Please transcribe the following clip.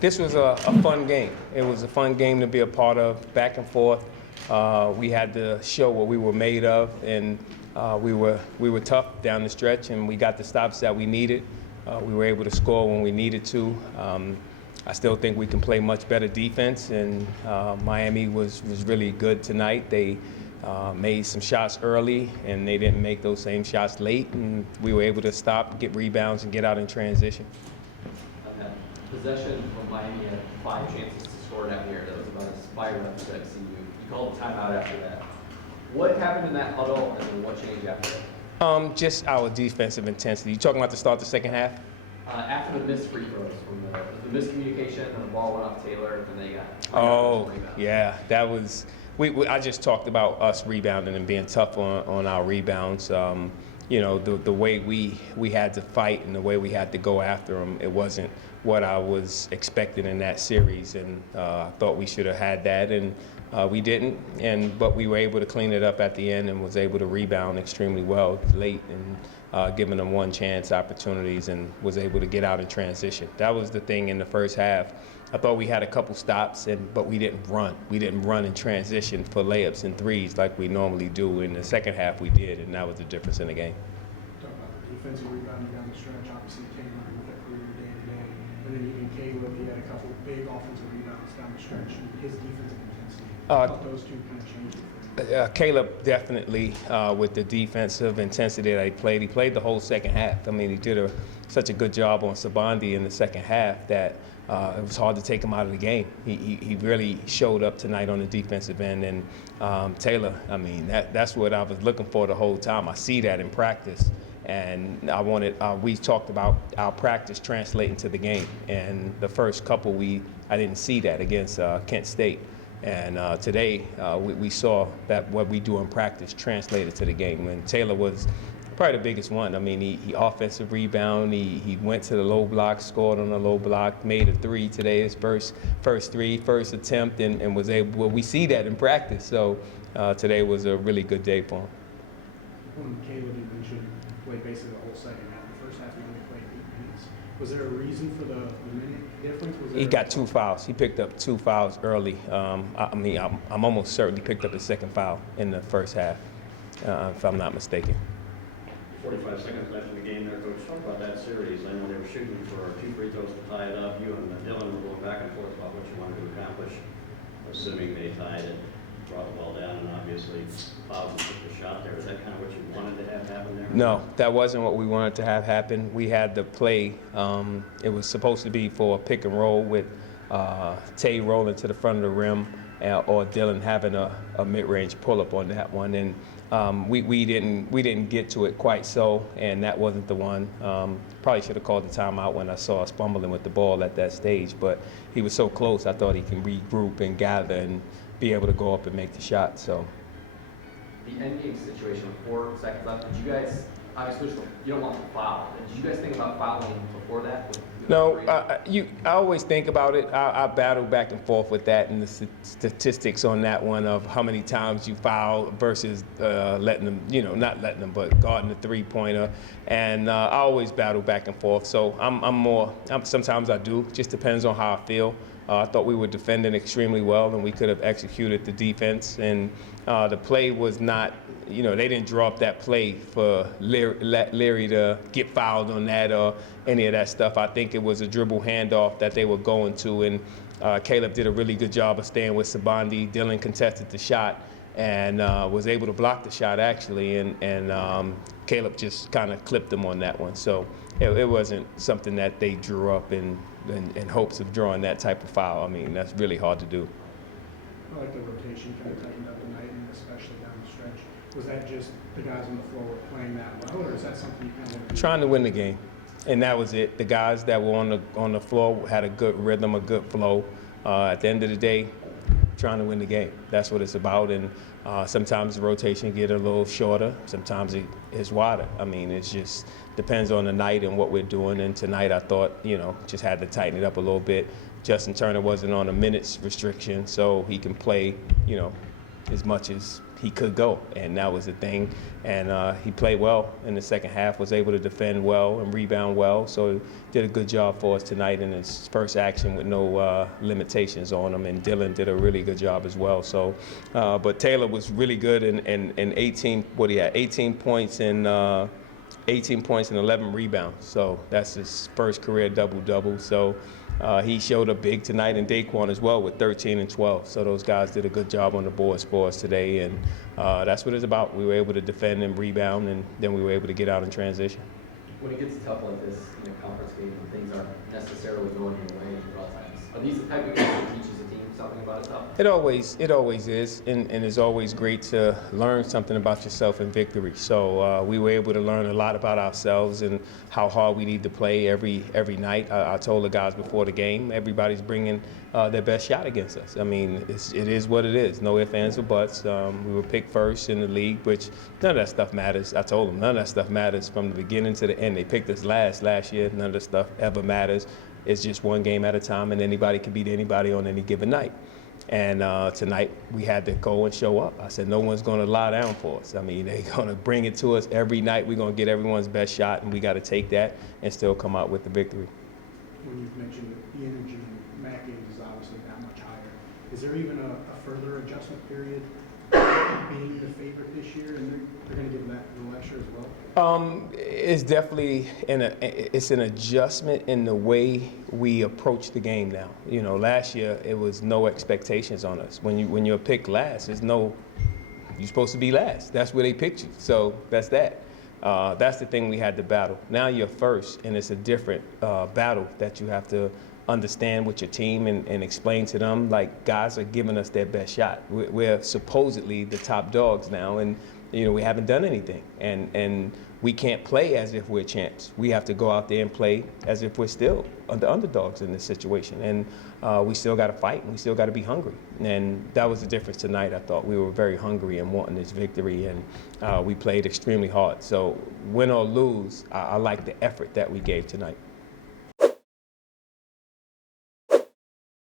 This was a fun game. It was a fun game to be a part of, back and forth. We had to show what we were made of, and we were tough down the stretch, and we got the stops that we needed. We were able to score when we needed to. I still think we can play much better defense, and Miami was really good tonight. They made some shots early, and they didn't make those same shots late, and we were able to stop, get rebounds, and get out in transition. Possession when Miami had 5 chances to score down here. That was about as fired up as I've seen you. You called a timeout after that. What happened in that huddle, and then what changed after that? Just our defensive intensity. You talking about the start of the second half? After the missed free throws, from the miscommunication, and the ball went off Taylor, and they got. Oh, yeah, that was. I just talked about us rebounding and being tough on our rebounds. You know, the way we had to fight and the way we had to go after them, it wasn't what I was expecting in that series, and I thought we should have had that, and we didn't. But we were able to clean it up at the end and was able to rebound extremely well late and giving them one chance opportunities, and was able to get out in transition. That was the thing in the first half. I thought we had a couple stops, but we didn't run. We didn't run in transition for layups and threes like we normally do. In the second half, we did, and that was the difference in the game. Talk about the defensive rebounding down the stretch. Obviously, came with that career day to day, and then even Caleb, he had a couple big offensive rebounds down the stretch, and his defensive intensity. I thought those two kind of changed it for you. Caleb definitely, with the defensive intensity that he played the whole second half. I mean, he did such a good job on Sabandi in the second half that it was hard to take him out of the game. He really showed up tonight on the defensive end, and Taylor, I mean, that's what I was looking for the whole time. I see that in practice, and we talked about our practice translating to the game, and the first couple I didn't see that against Kent State. And today we saw that what we do in practice translated to the game, and Taylor was probably the biggest one. I mean, he offensive rebound. He went to the low block, scored on the low block, made a 3 today, his first attempt, and was able. Well, we see that in practice. So today was a really good day for him. When Caleb, you mentioned, played basically the whole second half. The first half he only played 8 minutes. Was there a reason for the minute difference? He got 2 fouls. He picked up 2 fouls early. I'm almost certain he picked up his second foul in the first half, if I'm not mistaken. 45 seconds left in the game there, Coach. Talk about that series. I know they were shooting for 2 free throws to tie it up. You and Dylan were going back and forth about what you wanted to accomplish, assuming they tied it, brought the ball down, and obviously Bowden took the shot there. Is that kind of what you wanted to have happen there? No, that wasn't what we wanted to have happen. We had the play. It was supposed to be for a pick and roll with Tay rolling to the front of the rim, or Dylan having a mid-range pull-up on that one, and we didn't get to it quite so, and that wasn't the one. Probably should have called the timeout when I saw us fumbling with the ball at that stage, but he was so close. I thought he can regroup and gather and be able to go up and make the shot. So the end game situation with 4 seconds left. Did you guys, obviously you don't want to foul, did you guys think about fouling before that? No, I always think about it. I battle back and forth with that and the statistics on that one of how many times you foul versus letting them, not letting them, but guarding the 3-pointer. And I always battle back and forth. So sometimes I do. Just depends on how I feel. I thought we were defending extremely well, and we could have executed the defense. And the play was not, they didn't draw up that play for Leary to get fouled on that or any of that stuff. I think it was a dribble handoff that they were going to, and Caleb did a really good job of staying with Sabandi. Dylan contested the shot and was able to block the shot, actually, and Caleb just kind of clipped him on that one. So it wasn't something that they drew up in hopes of drawing that type of foul. I mean, that's really hard to do. I like the rotation kind of tightened up tonight, and especially down the stretch. Was that just the guys on the floor were playing that well, or is that something you kind of want to do? Trying to win the game, and that was it. The guys that were on the floor had a good rhythm, a good flow. At the end of the day, trying to win the game. That's what it's about, and sometimes the rotation get a little shorter. Sometimes it is wider. I mean, it just depends on the night and what we're doing. And tonight, I thought, just had to tighten it up a little bit. Justin Turner wasn't on a minutes restriction, so he can play, as much as he could go, and that was the thing. And he played well in the second half, was able to defend well and rebound well. So did a good job for us tonight in his first action with no limitations on him. And Dylan did a really good job as well. So, but Taylor was really good in 18. What he had, 18 points and 11 rebounds. So that's his first career double-double. So he showed up big tonight, and Daquan as well with 13 and 12. So those guys did a good job on the boards for us today, and that's what it's about. We were able to defend and rebound, and then we were able to get out in transition. When it gets tough like this in a conference game and things aren't necessarily going your way a lot of times, are these the type of games that teaches a team something about itself? It always is, and it's always great to learn something about yourself in victory. So we were able to learn a lot about ourselves and how hard we need to play every night. I told the guys before the game, everybody's bringing their best shot against us. I mean, it is what it is. No ifs, ands, or buts. We were picked first in the league, which none of that stuff matters. I told them none of that stuff matters from the beginning to the end. They picked us last year. None of that stuff ever matters. It's just one game at a time, and anybody can beat anybody on any given night. And tonight we had to go and show up. I said, no one's going to lie down for us. I mean, they're going to bring it to us every night. We're going to get everyone's best shot, and we got to take that and still come out with the victory. When you've mentioned that the energy in MAC games is obviously that much higher, is there even a further adjustment period being the favorite this year, and they're going to give that a little extra as well? It's definitely it's an adjustment in the way we approach the game now. You know, last year it was no expectations on us. When you're picked last, you're supposed to be last. That's where they picked you. So that's that. That's the thing we had to battle. Now you're first, and it's a different battle that you have to understand with your team and explain to them, like, guys are giving us their best shot. We're supposedly the top dogs now, and we haven't done anything, and we can't play as if we're champs. We have to go out there and play as if we're still the underdogs in this situation, and we still got to fight, and we still got to be hungry. And that was the difference tonight. I thought we were very hungry and wanting this victory, and we played extremely hard. So win or lose, I like the effort that we gave tonight.